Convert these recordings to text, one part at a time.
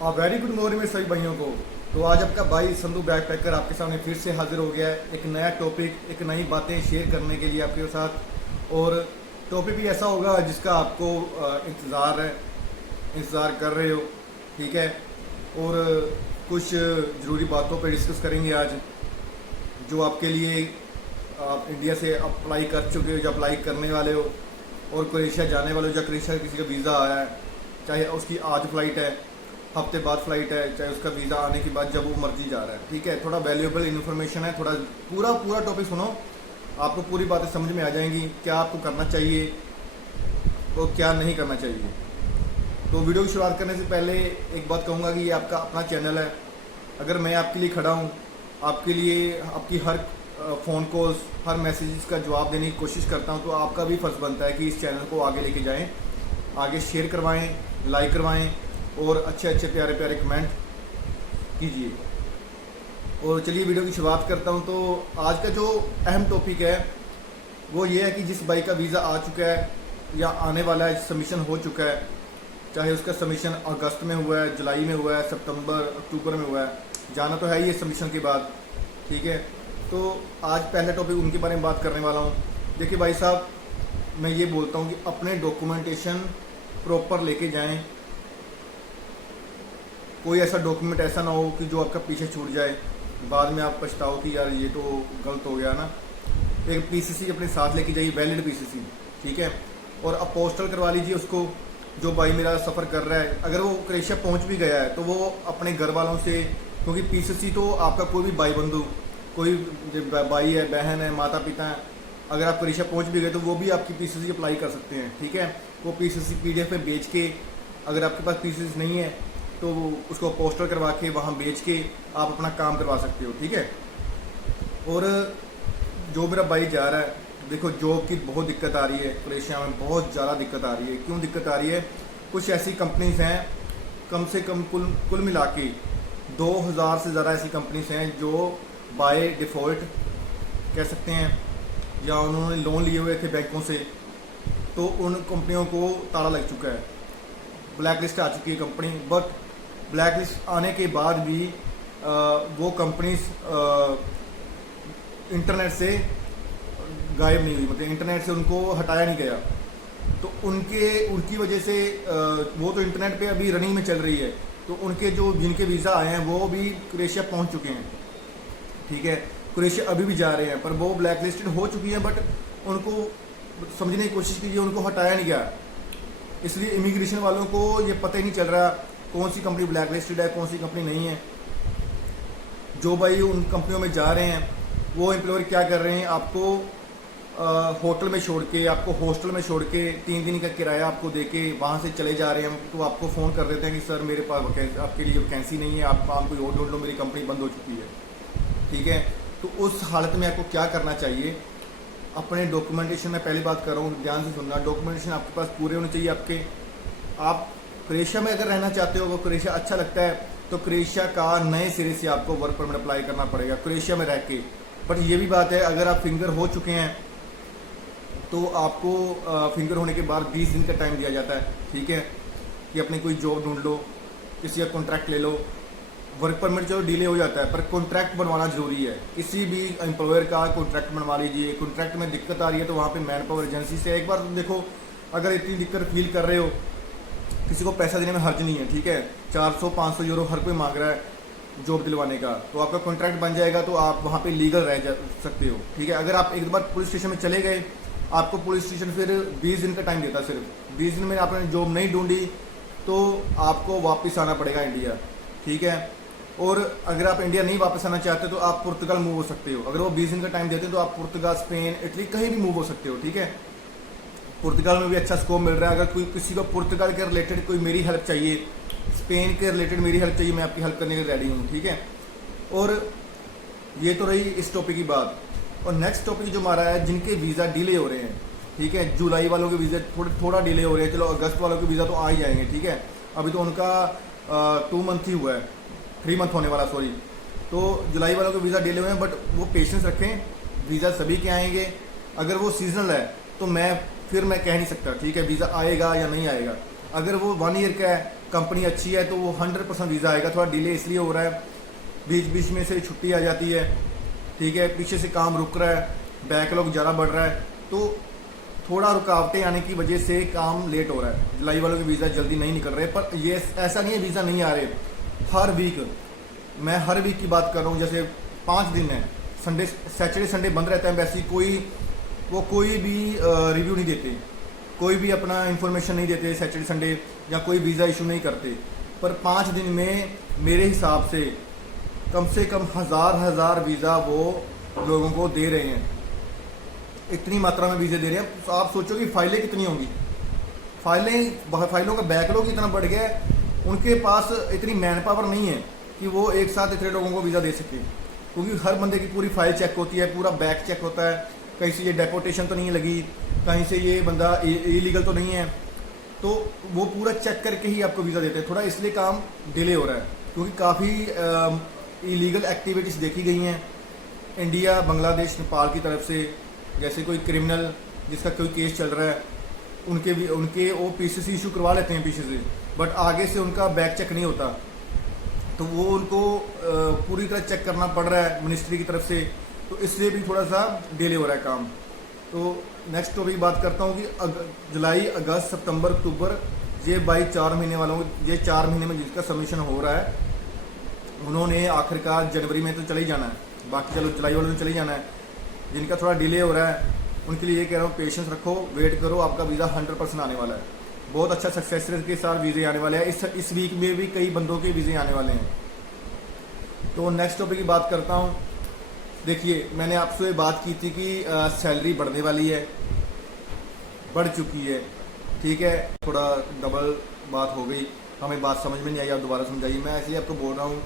Very good morning में सभी भाइयों को। तो आज आपका भाई संधू बैग पैकर आपके सामने फिर से हाजिर हो गया है एक नया टॉपिक, एक नई बातें शेयर करने के लिए आपके साथ। और टॉपिक भी ऐसा होगा जिसका आपको इंतज़ार कर रहे हो, ठीक है। और कुछ ज़रूरी बातों पर डिस्कस करेंगे आज, जो आपके लिए आप इंडिया से अप्लाई कर चुके हो, जो अप्लाई करने वाले हो, और क्रोएशिया जाने वाले हो, जो क्रोएशिया किसी का वीज़ा आया है, चाहे उसकी आज फ्लाइट है, हफ्ते बाद फ्लाइट है, चाहे उसका वीज़ा आने के बाद जब वो मर्जी जा रहा है, ठीक है। थोड़ा वैल्यूएबल इन्फॉर्मेशन है, थोड़ा पूरा टॉपिक सुनो, आपको पूरी बातें समझ में आ जाएंगी, क्या आपको करना चाहिए और क्या नहीं करना चाहिए। तो वीडियो की शुरुआत करने से पहले एक बात कहूँगा कि ये आपका अपना चैनल है। अगर मैं आपके लिए खड़ा हूँ, आपके लिए आपकी हर फ़ोन कॉल्स, हर मैसेजेस का जवाब देने की कोशिश करता हूँ, तो आपका भी फ़र्ज़ बनता है कि इस चैनल को आगे लेके जाएं, आगे शेयर करवाएं, लाइक करवाएं और अच्छे प्यारे कमेंट कीजिए। और चलिए वीडियो की शुरुआत करता हूँ। तो आज का जो अहम टॉपिक है वो ये है कि जिस भाई का वीज़ा आ चुका है या आने वाला है, सबमिशन हो चुका है, चाहे उसका सबमिशन अगस्त में हुआ है, जुलाई में हुआ है, सितंबर अक्टूबर में हुआ है, जाना तो है ही सबमिशन के बाद, ठीक है। तो आज पहला टॉपिक उनके बारे में बात करने वाला हूँ। देखिए भाई साहब, मैं ये बोलता हूँ कि अपने डॉक्यूमेंटेशन प्रॉपर लेके जाएं। कोई ऐसा डॉक्यूमेंट ऐसा ना हो कि जो आपका पीछे छूट जाए, बाद में आप पछताओ कि यार ये तो गलत हो गया ना। एक पीसीसी अपने साथ लेके जाइए, वैलिड पीसीसी, ठीक है। और अपोस्टल करवा लीजिए उसको, जो भाई मेरा सफ़र कर रहा है। अगर वो क्रोएशिया पहुंच भी गया है तो वो अपने घर वालों से, क्योंकि पीसीसी तो आपका कोई भी भाई बंधु, कोई भाई है, बहन है, माता पिता है, अगर आप क्रोएशिया पहुंच भी गए तो वो भी आपकी पीसीसी अप्लाई कर सकते हैं, ठीक है। वो पीसीसी पीडीएफ में बेच के, अगर आपके पास पीसीसी नहीं है तो उसको पोस्टर करवा के वहाँ बेच के आप अपना काम करवा सकते हो, ठीक है। और जो मेरा भाई जा रहा है, देखो जॉब की बहुत दिक्कत आ रही है क्रोएशिया में, बहुत ज़्यादा दिक्कत आ रही है। क्यों दिक्कत आ रही है? कुछ ऐसी कंपनीज हैं, कम से कम कुल मिला के 2000 से ज़्यादा ऐसी कंपनीज हैं जो बाय डिफ़ॉल्ट कह सकते हैं, या उन्होंने लोन लिए हुए थे बैंकों से, तो उन कंपनियों को ताला लग चुका है, ब्लैक लिस्ट आ चुकी है कंपनी। बट ब्लैक लिस्ट आने के बाद भी वो कंपनीज इंटरनेट से गायब नहीं हुई, मतलब इंटरनेट से उनको हटाया नहीं गया। तो उनकी वजह से वो तो इंटरनेट पे अभी रनिंग में चल रही है, तो उनके जो जिनके वीज़ा आए हैं वो भी क्रोएशिया पहुंच चुके हैं, ठीक है। क्रोएशिया अभी भी जा रहे हैं, पर वो ब्लैक लिस्टेड हो चुकी हैं, बट उनको समझने की कोशिश कीजिए, उनको हटाया नहीं गया। इसलिए इमिग्रेशन वालों को ये पता ही नहीं चल रहा कौन सी कंपनी ब्लैक लिस्टेड है, कौन सी कंपनी नहीं है। जो भाई उन कंपनियों में जा रहे हैं वो एम्प्लॉयर क्या कर रहे हैं, आपको होटल में छोड़ के, आपको हॉस्टल में छोड़ के 3 दिन का किराया आपको दे के वहाँ से चले जा रहे हैं। तो आपको फ़ोन कर देते हैं कि सर मेरे पास आपके लिए वैकेंसी नहीं है, आप काम कोई और ढूंढ लो, मेरी कंपनी बंद हो चुकी है, ठीक है। तो उस हालत में आपको क्या करना चाहिए? अपने डॉक्यूमेंटेशन में पहली बात कर रहा हूँ, ध्यान से सुनना, डॉक्यूमेंटेशन आपके पास पूरे होने चाहिए आपके। आप क्रोएशिया में अगर रहना चाहते हो, वो क्रोएशिया अच्छा लगता है, तो क्रोएशिया का नए सिरे से आपको वर्क परमिट अप्लाई करना पड़ेगा क्रोएशिया में रह के। बट ये भी बात है, अगर आप फिंगर हो चुके हैं तो आपको फिंगर होने के बाद 20 दिन का टाइम दिया जाता है, ठीक है, कि अपनी कोई जॉब ढूंढ लो, किसी का कॉन्ट्रैक्ट ले लो। वर्क परमिट जो डिले हो जाता है, पर कॉन्ट्रैक्ट बनवाना जरूरी है। किसी भी एम्प्लॉयर का कॉन्ट्रैक्ट बनवा लीजिए। कॉन्ट्रैक्ट में दिक्कत आ रही है तो वहाँ पे मैन पावर एजेंसी से एक बार तो देखो, अगर इतनी दिक्कत फील कर रहे हो, किसी को पैसा देने में हर्ज नहीं है, ठीक है। 400-500 यूरो हर कोई मांग रहा है जॉब दिलवाने का, तो आपका कॉन्ट्रैक्ट बन जाएगा, तो आप वहाँ पे लीगल रह जा सकते हो, ठीक है। अगर आप एक बार पुलिस स्टेशन में चले गए, आपको पुलिस स्टेशन फिर 20 दिन का टाइम देता है। सिर्फ 20 दिन में आपने जॉब नहीं ढूंढी तो आपको वापस आना पड़ेगा इंडिया, ठीक है। और अगर आप इंडिया नहीं वापस आना चाहते तो आप पुर्तगाल मूव हो सकते हो। अगर वो 20 दिन का टाइम देते हैं तो आप पुर्तगाल, स्पेन, इटली कहीं भी मूव हो सकते हो, ठीक है। पुर्तगाल में भी अच्छा स्कोप मिल रहा है। अगर कोई किसी को पुर्तगाल के रिलेटेड कोई मेरी हेल्प चाहिए, स्पेन के रिलेटेड मेरी हेल्प चाहिए, मैं आपकी हेल्प करने के लिए रेडी हूँ, ठीक है। और ये तो रही इस टॉपिक की बात। और नेक्स्ट टॉपिक जो हमारा है, जिनके वीज़ा डिले हो रहे हैं, ठीक है। जुलाई वालों के वीज़ा थोड़ा डिले हो रहे हैं, चलो अगस्त वालों के वीज़ा तो आ ही जाएंगे, ठीक है। अभी तो उनका 2 मंथ ही हुआ है, 3 मंथ होने वाला, सॉरी। तो जुलाई वालों के वीज़ा डिले हुए हैं, बट वो पेशेंस रखें, वीज़ा सभी के आएंगे। अगर वो सीजनल है तो मैं कह नहीं सकता, ठीक है, वीज़ा आएगा या नहीं आएगा। अगर वो 1 ईयर का है कंपनी अच्छी है तो वो 100% वीज़ा आएगा। थोड़ा डिले इसलिए हो रहा है, बीच बीच में से छुट्टी आ जाती है, ठीक है, पीछे से काम रुक रहा है, बैकलॉग ज़्यादा बढ़ रहा है, तो थोड़ा रुकावटें आने की वजह से काम लेट हो रहा है। जुलाई वालों के वीज़ा जल्दी नहीं निकल रहे, पर ये ऐसा नहीं है वीज़ा नहीं आ रहे। हर वीक, मैं हर वीक की बात कर रहा हूँ, जैसे 5 दिन है, संडे सैटरडे संडे बंद रहता है एम्बेसी, कोई भी रिव्यू नहीं देते, कोई भी अपना इन्फॉर्मेशन नहीं देते सैटरडे संडे, या कोई वीज़ा इशू नहीं करते। पर 5 दिन में मेरे हिसाब से कम हज़ार वीज़ा वो लोगों को दे रहे हैं, इतनी मात्रा में वीज़े दे रहे हैं। तो आप सोचो कि फाइलें कितनी होंगी, फाइलों का बैकलॉग इतना बढ़ गया है, उनके पास इतनी मैन पावर नहीं है कि वो एक साथ इतने लोगों को वीज़ा दे सके, क्योंकि हर बंदे की पूरी फाइल चेक होती है, पूरा बैक चेक होता है, कहीं से ये डेपोटेशन तो नहीं लगी, कहीं से ये बंदा इलीगल तो नहीं है, तो वो पूरा चेक करके ही आपको वीज़ा देते हैं। थोड़ा इसलिए काम डिले हो रहा है, क्योंकि काफ़ी इलीगल एक्टिविटीज़ देखी गई हैं इंडिया, बांग्लादेश, नेपाल की तरफ से। जैसे कोई क्रिमिनल जिसका कोई केस चल रहा है, उनके वो पीसीसी इशू करवा लेते हैं पीछे से, बट आगे से उनका बैक चेक नहीं होता, तो वो उनको पूरी तरह चेक करना पड़ रहा है मिनिस्ट्री की तरफ से, तो इसलिए भी थोड़ा सा डिले हो रहा है काम। तो नेक्स्ट टॉपिक बात करता हूँ कि जुलाई, अगस्त, सितंबर, अक्टूबर, ये बाई 4 महीने वालों, ये 4 महीने में जिसका सबमिशन हो रहा है, उन्होंने आखिरकार जनवरी में तो चले ही जाना है, बाकी चलो जुलाई वालों ने चले ही जाना है। जिनका थोड़ा डिले हो रहा है उनके लिए ये कह रहा हूँ, पेशेंस रखो, वेट करो, आपका वीज़ा 100% आने वाला है। बहुत अच्छा सक्सेस रेट के साथ वीज़े आने वाले हैं। इस वीक में भी कई बंदों के वीज़े आने वाले हैं। तो नेक्स्ट टॉपिक की बात करता हूँ। देखिए, मैंने आपसे बात की थी कि सैलरी बढ़ने वाली है, बढ़ चुकी है, ठीक है, थोड़ा डबल बात हो गई, हमें बात समझ में नहीं आई, आप दोबारा समझाइए। मैं इसलिए आपको बोल रहा हूँ,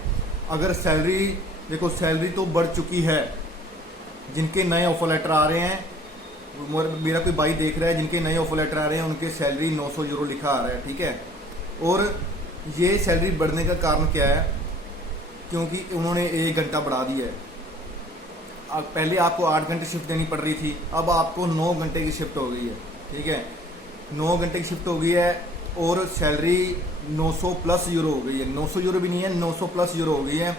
अगर सैलरी, देखो सैलरी तो बढ़ चुकी है, जिनके नए ऑफर लेटर आ रहे हैं, मेरा कोई भाई देख रहा है, जिनके नए ऑफर लेटर आ रहे हैं उनके सैलरी 900 यूरो लिखा आ रहा है, ठीक है। और ये सैलरी बढ़ने का कारण क्या है, क्योंकि उन्होंने 1 घंटा बढ़ा दिया है। पहले आपको 8 घंटे शिफ्ट देनी पड़ रही थी, अब आपको 9 घंटे की शिफ्ट हो गई है, ठीक है, 9 घंटे की शिफ्ट हो गई है, और सैलरी 900 प्लस यूरो हो गई है। 900 यूरो भी नहीं है, 900 प्लस यूरो हो गई है।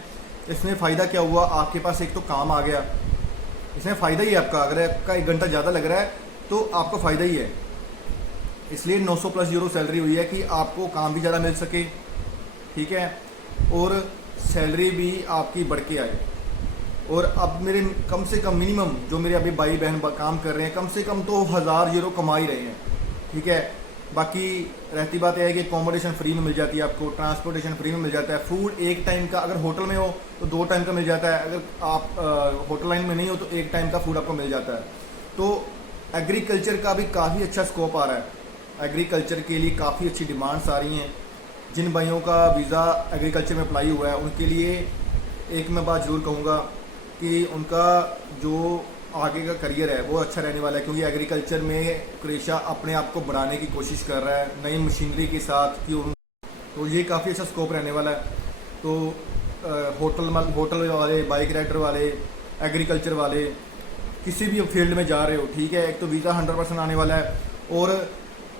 इसमें फ़ायदा क्या हुआ, आपके पास एक तो काम आ गया, इसमें फ़ायदा ही है आपका। अगर आपका 1 घंटा ज़्यादा लग रहा है तो आपको फ़ायदा ही है, इसलिए 900 प्लस यूरो सैलरी हुई है कि आपको काम भी ज़्यादा मिल सके, ठीक है, और सैलरी भी आपकी बढ़ के आए। और अब मेरे कम से कम मिनिमम जो मेरे अभी भाई बहन काम कर रहे हैं, कम से कम तो 1000 यूरो कमा ही रहे हैं, ठीक है। बाकी रहती बात यह है कि अकोमोडेशन फ्री में मिल जाती है आपको, ट्रांसपोर्टेशन फ्री में मिल जाता है, फूड एक टाइम का, अगर होटल में हो तो 2 टाइम का मिल जाता है, अगर आप होटल लाइन में नहीं हो तो 1 टाइम का फूड आपको मिल जाता है। तो एग्रीकल्चर का भी काफ़ी अच्छा स्कोप आ रहा है, एग्रीकल्चर के लिए काफ़ी अच्छी डिमांड्स आ रही हैं। जिन भाइयों का वीज़ा एग्रीकल्चर में अप्लाई हुआ है उनके लिए एक मैं बात ज़रूर कहूँगा कि उनका जो आगे का करियर है वो अच्छा रहने वाला है, क्योंकि एग्रीकल्चर में क्रोएशिया अपने आप को बढ़ाने की कोशिश कर रहा है नई मशीनरी के साथ, कि तो ये काफ़ी अच्छा स्कोप रहने वाला है। तो होटल वाले, बाइक राइडर वाले, एग्रीकल्चर वाले, किसी भी फील्ड में जा रहे हो, ठीक है, एक तो वीज़ा 100% आने वाला है, और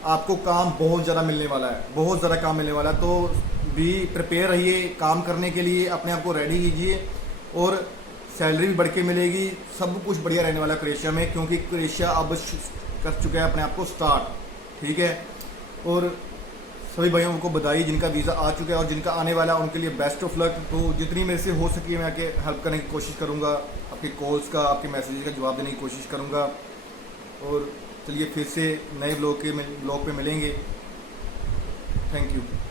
आपको काम बहुत ज़्यादा मिलने वाला है, बहुत ज़्यादा काम मिलने वाला है। तो भी प्रिपेयर रहिए काम करने के लिए, अपने आप को रेडी कीजिए, और सैलरी भी बढ़ के मिलेगी, सब कुछ बढ़िया रहने वाला है क्रोएशिया में, क्योंकि क्रोएशिया अब कर चुका है अपने आप को स्टार्ट, ठीक है। और सभी भाइयों को बधाई जिनका वीज़ा आ चुका है और जिनका आने वाला है, उनके लिए बेस्ट ऑफ लक। तो जितनी मेरे से हो सके मैं आके हेल्प करने की कोशिश करूँगा, आपके कॉल्स का, आपके मैसेजेस का जवाब देने की कोशिश करूँगा। और चलिए फिर से नए ब्लॉग पे मिलेंगे। Thank you.